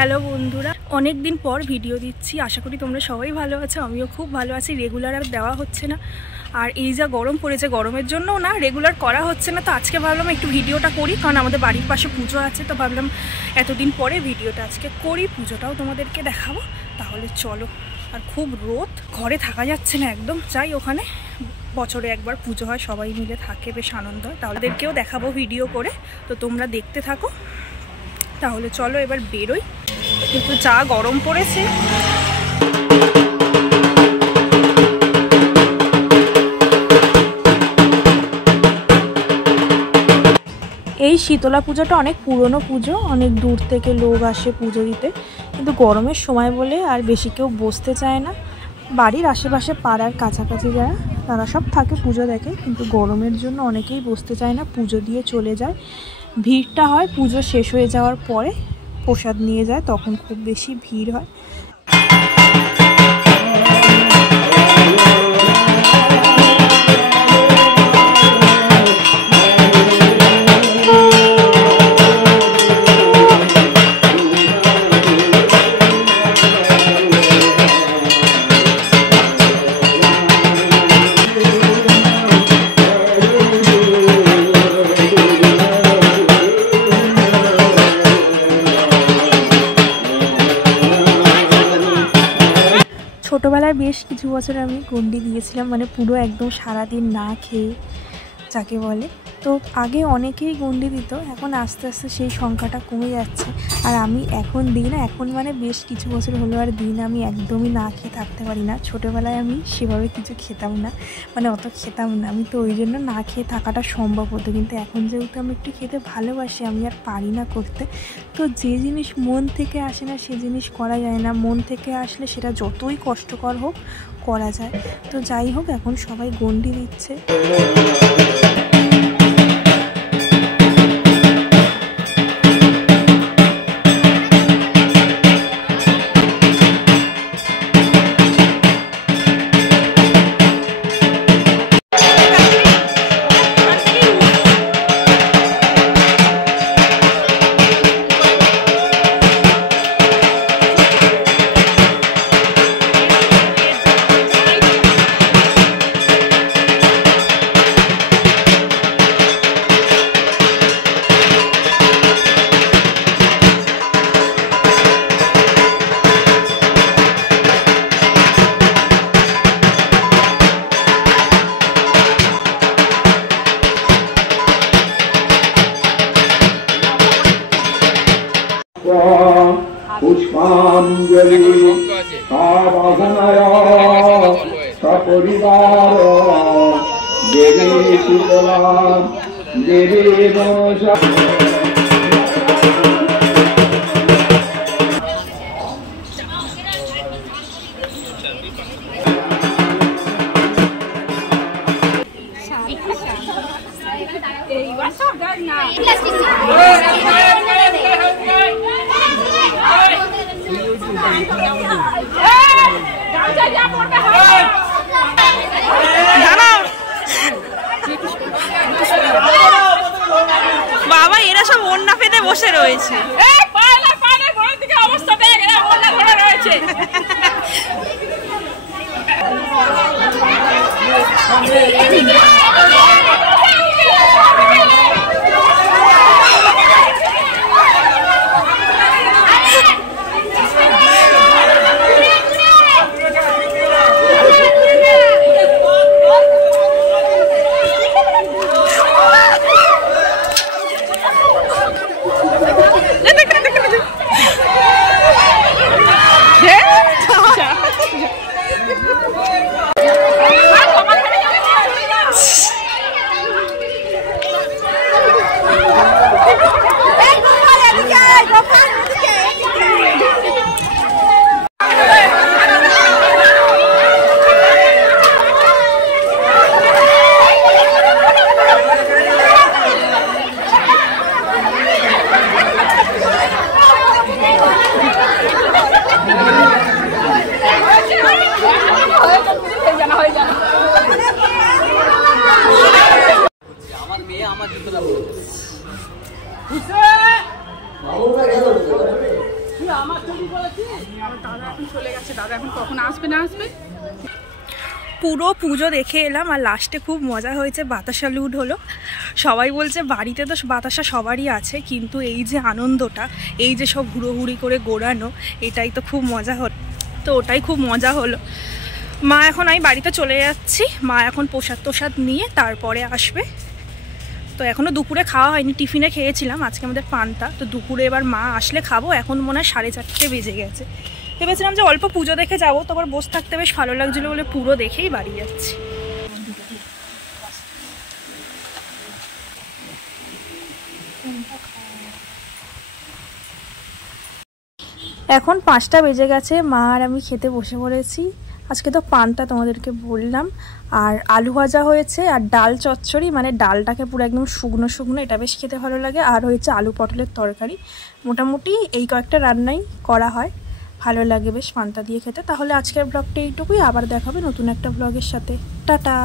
Hello বন্ধুরা, অনেক দিন পর ভিডিও দিচ্ছি। আশা করি তোমরা সবাই ভালো আছো, আমিও খুব ভালো আছি। রেগুলার আর দেওয়া হচ্ছে না, আর এই যা গরম পড়েছে, গরমের জন্য না রেগুলার করা হচ্ছে না। তো আজকে ভাবলাম একটু ভিডিওটা করি, কারণ আমাদের বাড়ির পাশে পুজো আছে। তো ভাবলাম এতদিন পরে ভিডিওটা আজকে করি, পুজোটাও তোমাদেরকে দেখাবো। তাহলে চলো। আর খুব রোদ, ঘরে থাকা যাচ্ছে না একদম। চাই ওখানে বছরে একবার পুজো হয়, সবাই মিলে থাকে, বেশ আনন্দ হয়। তাহলে ওদেরকেও দেখাবো ভিডিও করে, তো তোমরা দেখতে থাকো। তাহলে চলো এবার বেরোই, কিন্তু যা গরম পড়েছে। এই শীতলা পুজোটা অনেক পুরনো পুজো, অনেক দূর থেকে লোক আসে পুজো দিতে, কিন্তু গরমের সময় বলে আর বেশি কেউ বসতে চায় না। বাড়ির আশেপাশে পাড়ার কাছাকাছি যারা, তারা সব থাকে পুজো দেখে, কিন্তু গরমের জন্য অনেকেই বসতে চায় না, পুজো দিয়ে চলে যায়। ভিড়টা হয় পুজো শেষ হয়ে যাওয়ার পরে, প্রসাদ নিয়ে যায়, তখন খুব বেশি ভিড় হয়। ছোটোবেলায় বেশ কিছু বছর আমি গণ্ডি দিয়েছিলাম, মানে পুরো একদম সারাদিন না খেয়ে, যাকে বলে। তো আগে অনেকেই গণ্ডি দিত, এখন আস্তে আস্তে সেই সংখ্যাটা কমে যাচ্ছে। আর আমি এখন দিই না, এখন মানে বেশ কিছু বছর হলো আর দিই না। আমি একদমই না খেয়ে থাকতে পারি না। ছোটোবেলায় আমি সেভাবে কিছু খেতাম না, মানে অত খেতাম না আমি, তো ওই জন্য না খেয়ে থাকাটা সম্ভব হতো। কিন্তু এখন যেহেতু আমি একটু খেতে ভালোবাসি, আমি আর পারি না করতে। তো যে জিনিস মন থেকে আসে না সে জিনিস করা যায় না, মন থেকে আসলে সেটা যতই কষ্টকর হোক করা যায়। তো যাই হোক, এখন সবাই গণ্ডি দিচ্ছে। পুষ্পাঞ্জলি সপরিবার দেবী শীতলা দেবী মনসা। বাবা, এরা সব ওন্না পেতে বসে রয়েছে। অবস্থা দেখ, এরা ওন্না ধরে রয়েছে। দাদা এখন চলে গেছে, দাদা এখন কখন আসবে না আসবে। পুরো পুজো দেখে এলাম আর লাস্টে খুব মজা হয়েছে, বাতাসা লুট হলো। সবাই বলছে বাড়িতে তো বাতাসা সবারই আছে, কিন্তু এই যে আনন্দটা, এই যে সব হুড়োহুড়ি করে গোড়ানো, এটাই তো খুব মজা হলো। তো ওটাই খুব মজা হলো। মা এখন আমি বাড়িতে চলে যাচ্ছি, মা এখন প্রসাদ নিয়ে তারপরে আসবে। তো এখনও দুপুরে খাওয়া হয়নি, টিফিনে খেয়েছিলাম আজকে আমাদের পান্তা। তো দুপুরে এবার মা আসলে খাবো। এখন মনে হয় 4:30 বেজে গেছে। ভেবেছিলাম যে অল্প পুজো দেখে যাবো, তারপর বসে থাকতে বেশ ভালো লাগছিলো বলে পুরো দেখেই বাড়ি যাচ্ছি। এখন 5টা বেজে গেছে, মা আর আমি খেতে বসে পড়েছি। আজকে তো পান্তা তোমাদেরকে বললাম, আর আলু ভাজা হয়েছে আর ডাল চচ্চড়ি, মানে ডালটাকে পুরো একদম শুকনো শুকনো, এটা বেশ খেতে ভালো লাগে। আর হয়েছে আলু পটলের তরকারি। মোটামুটি এই কয়েকটা রান্নাই করা হয়, ভালো লাগে বেশ পান্তা দিয়ে খেতে। তাহলে আজকের ব্লগটা এইটুকুই, আবার দেখাবে নতুন একটা ব্লগের সাথে। টাটা।